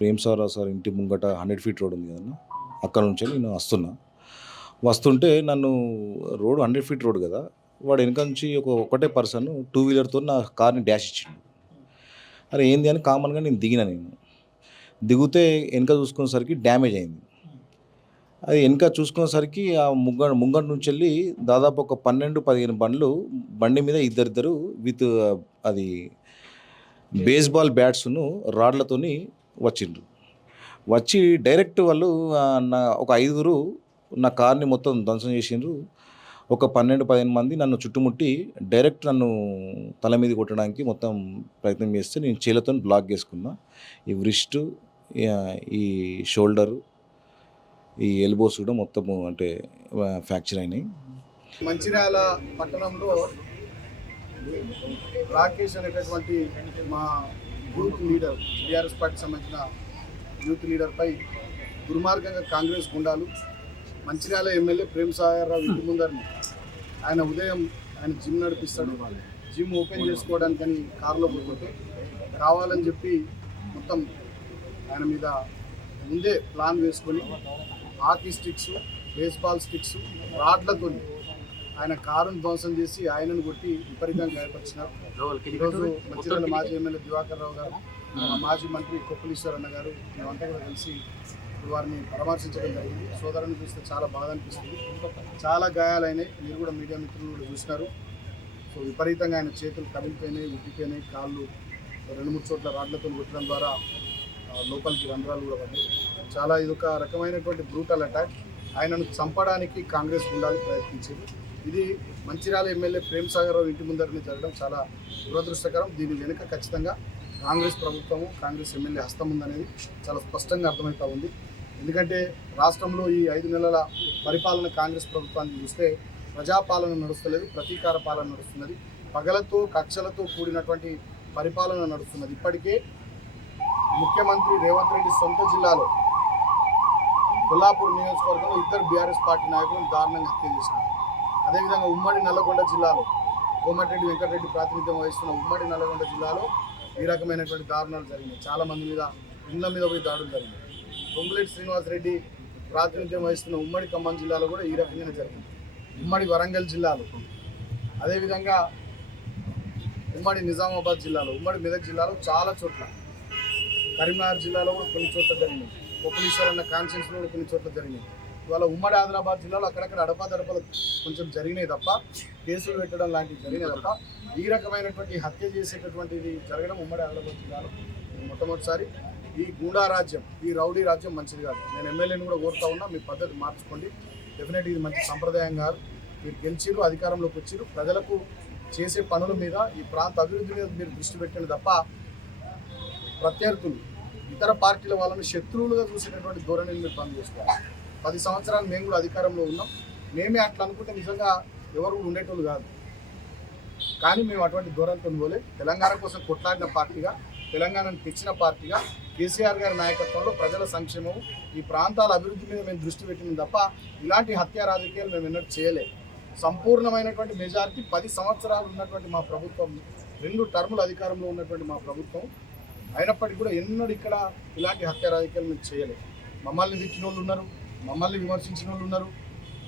Prem sir ఇంటి ముంగట 100 feet road ఉంది కదన్నా, అక్కడ నుంచి నేను వస్తుంటే నన్ను రోడ్ 100 ఫీట్ రోడ్ కదా, వాడు వెనక నుంచి ఒకటే పర్సన్ టూ వీలర్తో నా కార్ని డాష్ ఇచ్చిండు. అరే ఏంది అని కామన్గా నేను దిగితే వెనక చూసుకునేసరికి డ్యామేజ్ అయింది. అది వెనక చూసుకునేసరికి ఆ ముంగట నుంచి వెళ్ళి దాదాపు ఒక 12-15 బండి మీద ఇద్దరు విత్ అది బేస్బాల్ బ్యాట్స్ను రాడ్లతోని వచ్చిండ్రు. వచ్చి డైరెక్ట్ వాళ్ళు ఒక 5 నా కార్ని మొత్తం ధ్వంసం చేసిండ్రు. ఒక 12-15 మంది నన్ను చుట్టుముట్టి డైరెక్ట్ నన్ను తల మీద కొట్టడానికి మొత్తం ప్రయత్నం చేస్తే నేను చేతులతో బ్లాక్ చేసుకున్నా. ఈ వ్రిస్ట్, ఈ షోల్డరు, ఈ ఎల్బోస్ కూడా మొత్తము అంటే ఫ్రాక్చర్ అయినాయి. మంచిర్యాల పట్టణంలో రాకేష్ అనేటటువంటి మా యూత్ లీడర్, టీఆర్ఎస్ పార్టీకి సంబంధించిన యూత్ లీడర్పై దుర్మార్గంగా కాంగ్రెస్ గుండాలు మంచిర్యాల ఎమ్మెల్యే ప్రేమ్ సాగర్ రావు ఇంటి ముందరిని ఆయన ఉదయం ఆయన జిమ్ నడిపిస్తాడు, జిమ్ ఓపెన్ చేసుకోవడానికని కారులో పోతే కావాలని చెప్పి మొత్తం ఆయన మీద ముందే ప్లాన్ వేసుకొని హాకీ స్టిక్స్, బేస్బాల్ స్టిక్స్, రాడ్లతో ఆయన కారును ధ్వంసం చేసి ఆయనను కొట్టి విపరీతంగా గాయపరిచినారు. ఈరోజు మంచిర్యాల మాజీ ఎమ్మెల్యే దివాకర్ రావు గారు, మాజీ మంత్రి కొప్పులీశ్వర్ అన్న గారు మేమంతా కూడా కలిసి వారిని పరామర్శించడం జరిగింది. సోదరుని చూస్తే చాలా బాధ అనిపిస్తుంది. చాలా గాయాలైనాయి, మీరు కూడా మీడియా మిత్రులు కూడా చూసినారు. సో విపరీతంగా ఆయన చేతులు కదిలిపోయినాయి, ఉట్టిపోయినాయి, కాళ్ళు 2-3 చోట్ల రాడ్లతో కొట్టడం ద్వారా లోపలికి రంధ్రాలు కూడా పడ్డాయి. చాలా ఇదొక రకమైనటువంటి బ్రూటల్ అటాక్. ఆయనను చంపడానికి కాంగ్రెస్ గుండాలు ప్రయత్నించింది. ఇది మంచిర్యాల ఎమ్మెల్యే ప్రేమ్ సాగర్ రావు ఇంటి ముందరనే జరగడం చాలా దురదృష్టకరం. దీని వెనుక ఖచ్చితంగా కాంగ్రెస్ ప్రభుత్వము, కాంగ్రెస్ ఎమ్మెల్యే హస్తం ఉందనేది చాలా స్పష్టంగా అర్థమవుతూ ఉంది. ఎందుకంటే రాష్ట్రంలో ఈ 5 నెలల పరిపాలన కాంగ్రెస్ ప్రభుత్వాన్ని చూస్తే ప్రజాపాలన నడుస్తలేదు, ప్రతీకార పాలన నడుస్తున్నది, పగలతో కక్షలతో కూడినటువంటి పరిపాలన నడుస్తున్నది. ఇప్పటికే ముఖ్యమంత్రి రేవంత్ రెడ్డి సొంత జిల్లాలో కొల్లాపూర్ నియోజకవర్గంలో 2 బీఆర్ఎస్ పార్టీ నాయకులను దారుణంగా హత్య చేసినారు. అదేవిధంగా ఉమ్మడి నల్లగొండ జిల్లాలో కోమటిరెడ్డి వెంకటరెడ్డి ప్రాతినిధ్యం వహిస్తున్న ఉమ్మడి నల్లగొండ జిల్లాలో ఈ రకమైనటువంటి దారుణాలు జరిగినాయి. చాలామంది మీద ఇళ్ల మీద పోయి దాడులు జరిగినాయి. పొంగులేటి శ్రీనివాసరెడ్డి ప్రాతినిధ్యం వహిస్తున్న ఉమ్మడి ఖమ్మం జిల్లాలో కూడా ఈ రకంగానే జరిగింది. ఉమ్మడి వరంగల్ జిల్లాలో, అదేవిధంగా ఉమ్మడి నిజామాబాద్ జిల్లాలో, ఉమ్మడి మెదక్ జిల్లాలో చాలా చోట్ల, కరీంనగర్ జిల్లాలో కూడా కొన్ని చోట్ల జరిగినాయి, కొప్పులీశ్వర్ అన్న కాన్స్టిట్యూన్సీలో కూడా కొన్ని చోట్ల జరిగినాయి. ఇవాళ ఉమ్మడి ఆదిలాబాద్ జిల్లాలో అక్కడక్కడ అడపాదడపలు కొంచెం జరిగినాయి తప్ప, కేసులు పెట్టడం లాంటివి జరిగినాయి తప్ప, ఈ రకమైనటువంటి హత్య చేసేటటువంటిది జరగడం ఉమ్మడి ఆదిలాబాద్ జిల్లాలో మొట్టమొదటిసారి. ఈ గూండా రాజ్యం, ఈ రౌడీ రాజ్యం మంచిది కాదు. నేను ఎమ్మెల్యేని కూడా కోరుతా ఉన్నా, మీ పద్ధతి మార్చుకోండి. డెఫినెట్గా ఇది మంచి సంప్రదాయం కాదు. మీరు గెలిచిరు, అధికారంలోకి వచ్చిరు, ప్రజలకు చేసే పనుల మీద, ఈ ప్రాంత అభివృద్ధి మీద మీరు దృష్టి పెట్టండి తప్ప ప్రత్యర్థులు, ఇతర పార్టీల వాళ్ళని శత్రువులుగా చూసేటటువంటి ధోరణిని మీరు పని చేసుకోవాలి. 10 సంవత్సరాలు మేము కూడా అధికారంలో ఉన్నాం. మేమే అట్లా అనుకుంటే నిజంగా ఎవరు కూడా ఉండేటోళ్ళు కాదు. కానీ మేము అటువంటి ధోరణితో పోలే. తెలంగాణ కోసం కొట్లాడిన పార్టీగా, తెలంగాణను తెచ్చిన పార్టీగా, కేసీఆర్ గారి నాయకత్వంలో ప్రజల సంక్షేమం, ఈ ప్రాంతాల అభివృద్ధి మీద మేము దృష్టి పెట్టినాం తప్ప ఇలాంటి హత్యా రాజకీయాలు మేము ఎన్నడూ చేయలేదు. సంపూర్ణమైనటువంటి మెజారిటీ 10 సంవత్సరాలు ఉన్నటువంటి మా ప్రభుత్వం, 2 టర్ములు అధికారంలో ఉన్నటువంటి మా ప్రభుత్వం అయినప్పటికీ కూడా ఎన్నడూ ఇక్కడ ఇలాంటి హత్యా రాజకీయాలు మేము చేయలేదు. మమ్మల్ని తిట్టిన వాళ్ళు ఉన్నారు, మమ్మల్ని విమర్శించిన వాళ్ళు ఉన్నారు,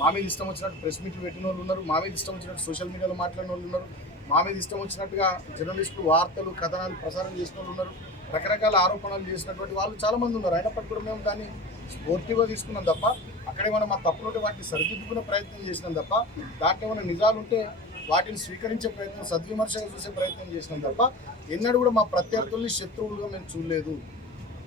మా మీద ఇష్టం వచ్చినట్టు ప్రెస్ మీట్లు పెట్టిన వాళ్ళు ఉన్నారు, మా మీద ఇష్టం వచ్చినట్టు సోషల్ మీడియాలో మాట్లాడిన వాళ్ళు ఉన్నారు, మా మీద ఇష్టం వచ్చినట్టుగా జర్నలిస్టులు వార్తలు కథనాలు ప్రసారం చేసిన వాళ్ళు ఉన్నారు, రకరకాల ఆరోపణలు చేసినటువంటి వాళ్ళు చాలామంది ఉన్నారు. అయినప్పటికీ కూడా మేము దాన్ని స్పోర్టివ్గా తీసుకున్నాం తప్ప, అక్కడే మనం మా తప్పులుంటే వాటిని సరిదిద్దుకునే ప్రయత్నం చేసినాం తప్ప, దాంట్లో ఏమైనా నిజాలు ఉంటే వాటిని స్వీకరించే ప్రయత్నం, సద్విమర్శగా చూసే ప్రయత్నం చేసినాం తప్ప ఎన్నడూ కూడా మా ప్రత్యర్థుల్ని శత్రువులుగా మేము చూడలేదు.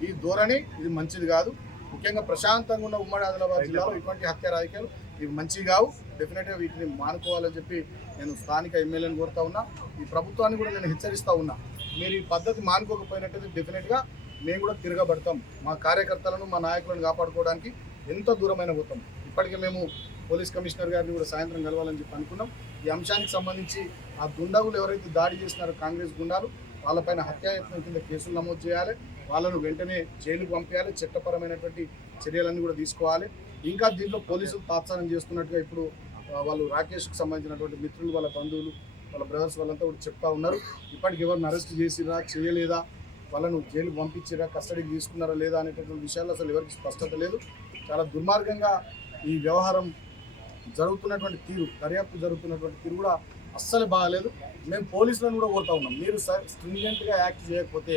ఈ ధోరణి ఇది మంచిది కాదు. ముఖ్యంగా ప్రశాంతంగా ఉన్న ఉమ్మడి ఆదిలాబాద్ జిల్లాలో ఇటువంటి హత్య రాజకీయాలు ఇవి మంచివి కావు. డెఫినెట్గా వీటిని మానుకోవాలని చెప్పి నేను స్థానిక ఎమ్మెల్యేని కోరుతా ఉన్నా. ఈ ప్రభుత్వాన్ని కూడా నేను హెచ్చరిస్తూ ఉన్నా, మీరు ఈ పద్ధతి మానుకోకపోయినట్టయితే డెఫినెట్గా మేము కూడా తిరగబడతాం. మా కార్యకర్తలను, మా నాయకులను కాపాడుకోవడానికి ఎంత దూరమైన పోతాం. ఇప్పటికే మేము పోలీస్ కమిషనర్ గారిని కూడా సాయంత్రం కలవాలని చెప్పి అనుకున్నాం. ఈ అంశానికి సంబంధించి ఆ దుండగులు ఎవరైతే దాడి చేసినారో కాంగ్రెస్ గుండాలు, వాళ్ళపైన హత్యాయత్నం కింద కేసులు నమోదు చేయాలి, వాళ్ళను వెంటనే జైలుకు పంపించాలి, చట్టపరమైనటువంటి చర్యలన్నీ కూడా తీసుకోవాలి. ఇంకా దీంట్లో పోలీసులు తాత్సారం చేస్తున్నట్టుగా ఇప్పుడు వాళ్ళు రాకేష్కి సంబంధించినటువంటి మిత్రులు, వాళ్ళ బంధువులు, వాళ్ళ బ్రదర్స్ వాళ్ళంతా కూడా చెప్తా ఉన్నారు. ఇప్పటికి ఎవరిని అరెస్ట్ చేసిరా చేయలేదా వాళ్ళను జైలు పంపించారా, కస్టడీకి తీసుకున్నారా లేదా అనేటటువంటి విషయాల్లో అసలు ఎవరికి స్పష్టత లేదు. చాలా దుర్మార్గంగా ఈ వ్యవహారం జరుగుతున్నటువంటి తీరు, దర్యాప్తు జరుగుతున్నటువంటి తీరు కూడా అస్సలు బాగాలేదు. మేము పోలీసులను కూడా కోరుతా ఉన్నాం, మీరు స్ట్రింజెంట్గా యాక్ట్ చేయకపోతే,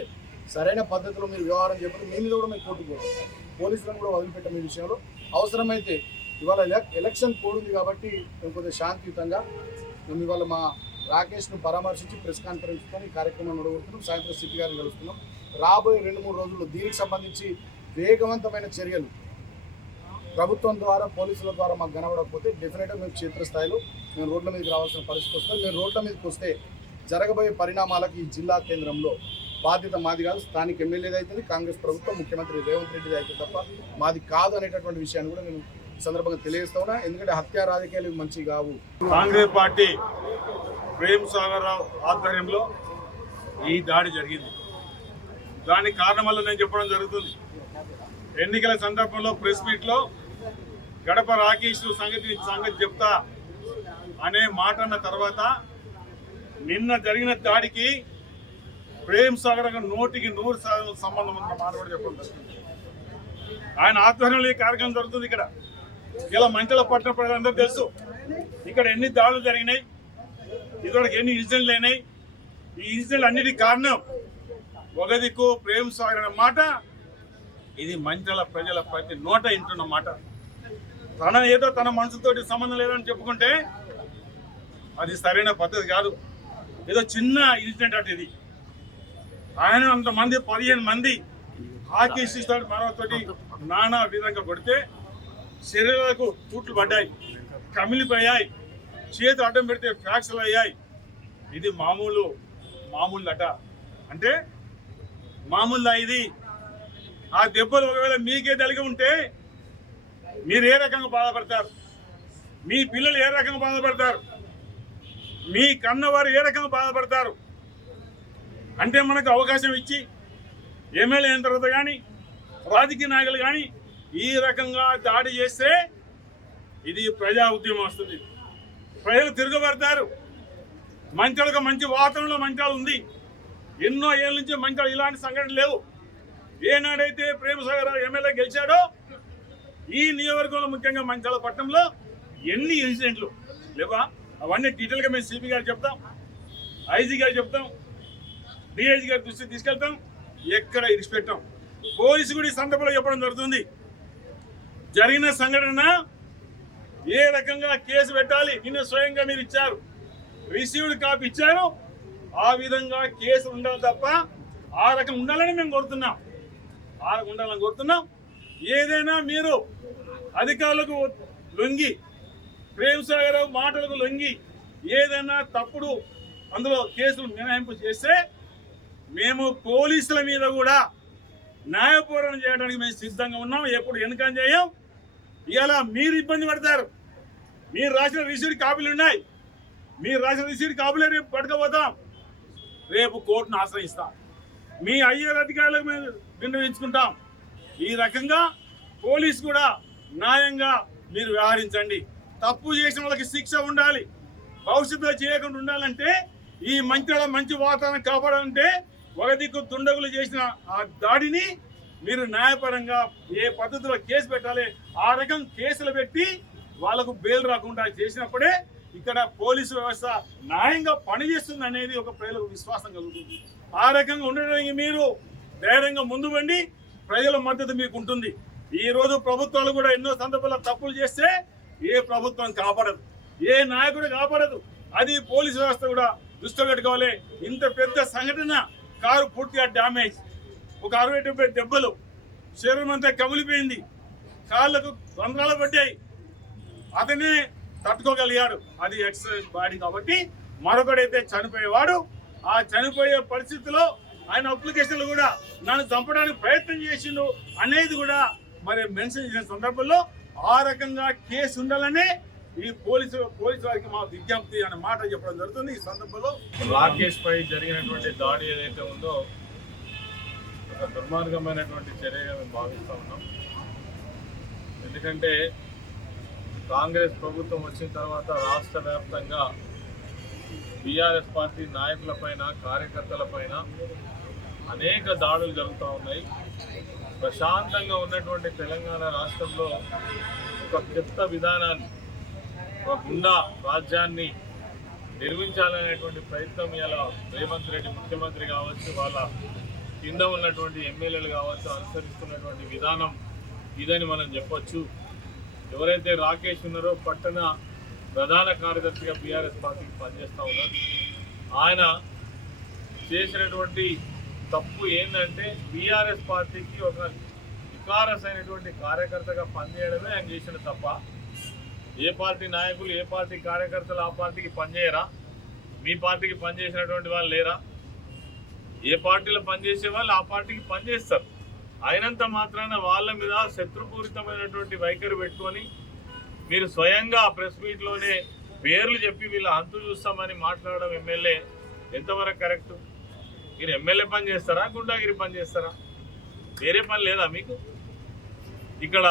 సరైన పద్ధతిలో మీరు వ్యవహారం చేయకపోతే మీ మీద కూడా మేము కోర్టుకు పోతాం. పోలీసులను కూడా వదిలిపెట్టాం ఈ విషయంలో. అవసరమైతే ఇవాళ ఎలక్షన్ కోడ్ ఉంది కాబట్టి మేము కొద్దిగా శాంతియుతంగా మేము ఇవాళ మా రాకేష్ను పరామర్శించి ప్రెస్ కాన్ఫరెన్స్తో ఈ కార్యక్రమాన్ని నడవడుతున్నాం. సాయంత్రం సిపి గారిని కలుస్తున్నాం. రాబోయే 2-3 రోజుల్లో దీనికి సంబంధించి వేగవంతమైన చర్యలు ప్రభుత్వం ద్వారా, పోలీసుల ద్వారా మాకు కనబడకపోతే డెఫినెట్గా మేము క్షేత్రస్థాయిలో మేము రోడ్ల మీదకి రావాల్సిన పరిస్థితి వస్తుంది. మేము రోడ్ల మీదకి వస్తే జరగబోయే పరిణామాలకు ఈ జిల్లా కేంద్రంలో బాధ్యత మాది కాదు, స్థానిక ఎమ్మెల్యేది అవుతుంది, కాంగ్రెస్ ప్రభుత్వం ముఖ్యమంత్రి రేవంత్ రెడ్డిది అవుతుంది తప్ప మాది కాదు అనేటటువంటి విషయాన్ని కూడా నేను ఈ సందర్భంగా తెలియజేస్తా ఉన్నా. ఎందుకంటే హత్యా రాజకీయాలు మంచివి కావు. కాంగ్రెస్ పార్టీ ప్రేమ్ సాగర్ రావు ఆధ్వర్యంలో ఈ దాడి జరిగింది. దానికి కారణం వల్ల నేను చెప్పడం జరుగుతుంది. ఎన్నికల సందర్భంలో ప్రెస్ మీట్లో గడప రాకేష్ సంగతి చెప్తా అనే మాట అన్న తర్వాత నిన్న జరిగిన దాడికి ప్రేమ్ సాగర్ 100% సంబంధం ఉన్న మాట కూడా చెప్పడం జరుగుతుంది. ఆయన ఆధ్వర్యంలో ఈ కార్యక్రమం జరుగుతుంది. ఇక్కడ ఇలా మంటల పట్టణ ప్రజలందరూ తెలుసు ఇక్కడ ఎన్ని దాడులు జరిగినాయి, ఇదివరకు ఎన్ని ఇన్సిడెంట్లు అయినాయి. ఈ ఇన్సిడెంట్లు అన్నిటికీ కారణం ఒక దిక్కు ప్రేమ్ సాగర్ అనే మాట, ఇది మంటల ప్రజల ప్రతి నోట వింటున్న మాట. తన మనసుతోటి సంబంధం లేదని చెప్పుకుంటే అది సరైన పద్ధతి కాదు. ఏదో చిన్న ఇన్సిడెంట్ అంటే ఇది. ఆయన అంతమంది 15 మంది హాకీ సిస్టర్ మనతోటి నానా విధంగా కొడితే శరీరాలకు తూట్లు పడ్డాయి, కమిలిపోయాయి, చేతి అడ్డం పెడితే ఫ్రాక్చర్లు అయ్యాయి. ఇది మామూలు అట అంటే మామూలుదా ఇది? ఆ దెబ్బలు ఒకవేళ మీకే తలిగి ఉంటే మీరు ఏ రకంగా బాధపడతారు? మీ పిల్లలు ఏ రకంగా బాధపడతారు? మీ కన్నవారు ఏ రకంగా బాధపడతారు? అంటే మనకు అవకాశం ఇచ్చి ఎమ్మెల్యే అయిన తర్వాత కానీ రాజకీయ నాయకులు కానీ ఈ రకంగా దాడి చేస్తే ఇది ప్రజా ఉద్యమం వస్తుంది. ప్రజలు తిరగబడతారు. మంచాలకు మంచి వాతావరణంలో మంచాలు ఉంది. ఎన్నో ఏళ్ళ నుంచి మంచాలు ఇలాంటి సంఘటనలు లేవు. ఏనాడైతే ప్రేమ్ సాగర్ ఎమ్మెల్యే గెలిచాడో ఈ నియోజకవర్గంలో ముఖ్యంగా మంచాల పట్టణంలో ఎన్ని ఇన్సిడెంట్లు లేవా? అవన్నీ డీటెయిల్గా మేము సిపి గారు చెప్తాం, ఐజీ గారు చెప్తాం, డిఐజీ గారి దృష్టికి తీసుకెళ్తాం. ఎక్కడ ఇడిచిపెట్టాం. పోలీసు కూడా ఈ సందర్భంలో చెప్పడం జరుగుతుంది. జరిగిన సంఘటన ఏ రకంగా కేసు పెట్టాలి నిన్న స్వయంగా మీరు ఇచ్చారు, రిసీవ్డ్ కాపీ ఇచ్చారు. ఆ విధంగా కేసు ఉండాలి తప్ప ఆ రకం ఉండాలని మేము కోరుతున్నాం. ఆ రకం ఉండాలని కోరుతున్నాం. ఏదైనా మీరు అధికారులకు లొంగి, ప్రేమ్ సాగర్ మాటలకు లొంగి ఏదైనా తప్పుడు అందులో కేసులు మినహాయింపు చేస్తే మేము పోలీసుల మీద కూడా న్యాయ పోరాటం చేయడానికి మేము సిద్ధంగా ఉన్నాం. ఎప్పుడు వెనుకం చేయం. ఇలా మీరు ఇబ్బంది పడతారు. మీరు రాసిన రిసీవ్డ్ కాపీలు ఉన్నాయి. మీరు రాసిన రిసీవ్డ్ కాపీలే రేపు పట్టుకపోతాం. రేపు కోర్టును ఆశ్రయిస్తాం. మీ ఐఆర్ అధికారులకు మేము విన్నవించుకుంటాం. ఈ రకంగా పోలీసు కూడా న్యాయంగా మీరు వ్యవహరించండి. తప్పు చేసిన వాళ్ళకి శిక్ష ఉండాలి. భవిష్యత్తులో చేయకుండా ఉండాలంటే ఈ మంచి వాతావరణం కాపాడాలంటే ఒక దిక్కు దుండగులు చేసిన ఆ దాడిని మీరు న్యాయపరంగా ఏ పద్ధతిలో కేసు పెట్టాలి, ఆ రకం కేసులు పెట్టి వాళ్లకు బెయిల్ రాకుండా చేసినప్పుడే ఇక్కడ పోలీసు వ్యవస్థ న్యాయంగా పనిచేస్తుంది అనేది ఒక ప్రజలకు విశ్వాసం కలుగుతుంది. ఆ రకంగా ఉండడానికి మీరు ధైర్యంగా ముందు వండి ప్రజల మద్దతు మీకు ఉంటుంది. ఈ రోజు ప్రభుత్వాలు కూడా ఎన్నో సందర్భాల్లో తప్పులు చేస్తే ఏ ప్రభుత్వం కాపాడదు, ఏ నాయకుడు కాపాడదు. అది పోలీసు వ్యవస్థ కూడా దృష్టిలో పెట్టుకోవాలి. ఇంత పెద్ద సంఘటన, కారు పూర్తిగా డ్యామేజ్, ఒక 60-70 దెబ్బలు, శరీరం అంతా కమిలిపోయింది, కాళ్ళకు రంధ్రాలు పడ్డాయి. అతనే తట్టుకోగలిగాడు. అది ఎక్సర్సైజ్ బాడీ కాబట్టి. మరొకడైతే చనిపోయేవాడు. ఆ చనిపోయే పరిస్థితిలో ఆయన అప్లికేషన్లు కూడా నన్ను చంపడానికి ప్రయత్నం చేసిండు అనేది కూడా మరి మెన్షన్ చేసిన సందర్భంలో ఆ రకంగా కేసు ఉండాలనే ఈ పోలీసు వారికి మా విజ్ఞప్తి అనే మాట చెప్పడం జరుగుతుంది. ఈ సందర్భంలో రాకేష్ పై జరిగినటువంటి దాడి ఏదైతే ఉందో ఒక దుర్మార్గమైనటువంటి చర్యగా మేము భావిస్తూ ఉన్నాం. ఎందుకంటే కాంగ్రెస్ ప్రభుత్వం వచ్చిన తర్వాత రాష్ట్ర వ్యాప్తంగా బీఆర్ఎస్ పార్టీ నాయకులపైన, కార్యకర్తలపైన అనేక దాడులు జరుగుతూ ఉన్నాయి. ప్రశాంతంగా ఉన్నటువంటి తెలంగాణ రాష్ట్రంలో ఒక కొత్త విధానాన్ని, ఒక గుండా రాజ్యాన్ని నిర్మించాలనేటువంటి ప్రయత్నం ఇలా రేవంత్ రెడ్డి ముఖ్యమంత్రి కావచ్చు, వాళ్ళ కింద ఉన్నటువంటి ఎమ్మెల్యేలు కావచ్చు అనుసరిస్తున్నటువంటి విధానం ఇదని మనం చెప్పొచ్చు. ఎవరైతే రాకేష్ ఉన్నారో పట్టణ ప్రధాన కార్యదర్శిగా బీఆర్ఎస్ పార్టీకి పనిచేస్తూ ఉన్నారు. ఆయన చేసినటువంటి తప్పు ఏంటంటే బీఆర్ఎస్ పార్టీకి ఒక వికారస్ అయినటువంటి కార్యకర్తగా పనిచేయడమే ఆయన చేసిన తప్ప. ఏ పార్టీ నాయకులు, ఏ పార్టీ కార్యకర్తలు ఆ పార్టీకి పనిచేయరా? మీ పార్టీకి పనిచేసినటువంటి వాళ్ళు లేరా? ఏ పార్టీలో పనిచేసే వాళ్ళు ఆ పార్టీకి పనిచేస్తారు. అయినంత మాత్రాన వాళ్ళ మీద శత్రుపూరితమైనటువంటి వైఖరి పెట్టుకొని మీరు స్వయంగా ప్రెస్ మీట్లోనే పేర్లు చెప్పి వీళ్ళ అంతు చూస్తామని మాట్లాడడం ఎమ్మెల్యే ఎంతవరకు కరెక్ట్? మీరు ఎమ్మెల్యే పని చేస్తారా, గుండాగిరి పని చేస్తారా? వేరే పని లేదా మీకు? ఇక్కడ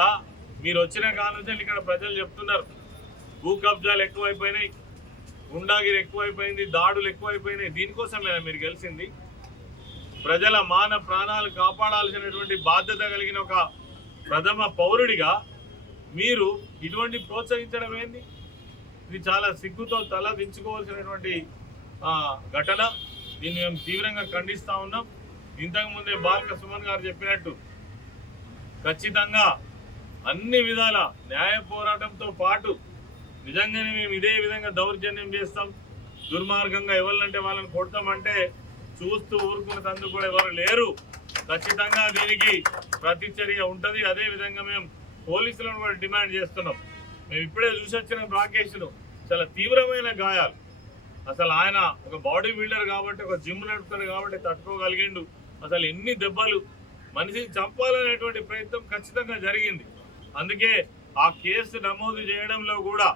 మీరు వచ్చిన కాలం నుంచి ఇక్కడ ప్రజలు చెప్తున్నారు భూ కబ్జాలు ఎక్కువైపోయినాయి, గుండాగిరి ఎక్కువైపోయింది, దాడులు ఎక్కువైపోయినాయి. దీనికోసమేనా మీరు గెలిచింది? ప్రజల మాన ప్రాణాలు కాపాడాల్సినటువంటి బాధ్యత కలిగిన ఒక ప్రథమ పౌరుడిగా మీరు ఇటువంటి ప్రోత్సహించడం ఏంది? ఇది చాలా సిగ్గుతో తల దించుకోవాల్సినటువంటి ఘటన. దీన్ని మేము తీవ్రంగా ఖండిస్తూ ఉన్నాం. ఇంతకుముందే బాల్క సుమన్ గారు చెప్పినట్టు ఖచ్చితంగా అన్ని విధాల న్యాయ పోరాటంతో పాటు నిజంగానే మేము ఇదే విధంగా దౌర్జన్యం చేస్తాం, దుర్మార్గంగా ఎవరినంటే వాళ్ళని కొడతామంటే చూస్తూ ఊరుకునేందుకు కూడా ఎవరు లేరు. ఖచ్చితంగా దీనికి ప్రతిచర్య ఉంటుంది. అదేవిధంగా మేము పోలీసులను కూడా డిమాండ్ చేస్తున్నాం. మేము ఇప్పుడే చూసి వచ్చిన రాకేష్ను చాలా తీవ్రమైన గాయాలు. అసలు ఆయన ఒక బాడీ బిల్డర్ కాబట్టి, ఒక జిమ్ నడుపుతాడు కాబట్టి తట్టుకోగలిగిండు. అసలు ఎన్ని దెబ్బలు, మనిషిని చంపాలనేటువంటి ప్రయత్నం ఖచ్చితంగా జరిగింది. అందుకే ఆ కేసు నమోదు చేయడంలో కూడా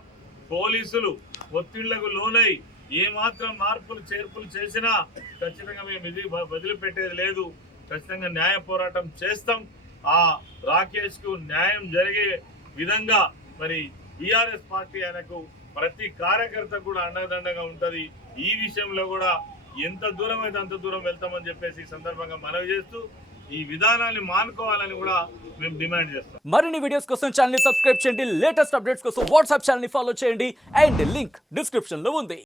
పోలీసులు ఒత్తిళ్లకు లోనై ఏమాత్రం మార్పులు చేర్పులు చేసినా ఖచ్చితంగా మేము వదిలిపెట్టేది లేదు. ఖచ్చితంగా న్యాయ పోరాటం చేస్తాం. ఆ రాకేష్కు న్యాయం జరిగే విధంగా మరి బీఆర్ఎస్ పార్టీ ఆయనకు ప్రతి కార్యకర్త కూడా అండదండగా ఉంటుంది. ఈ విషయంలో కూడా ఎంత దూరం అయితే అంత దూరం వెళ్తామని చెప్పేసి ఈ సందర్భంగా మనవి చేస్తూ ఈ విధానాన్ని మానుకోవాలని కూడా మేము డిమాండ్ చేస్తాం. మరిన్ని వీడియోస్ కోసం ఛానల్ ని సబ్స్క్రైబ్ చేయండి. లేటెస్ట్ అప్డేట్స్ కోసం వాట్సాప్ ఛానల్ ని ఫాలో చేయండి. అండ్ లింక్ డిస్క్రిప్షన్ లో ఉంది.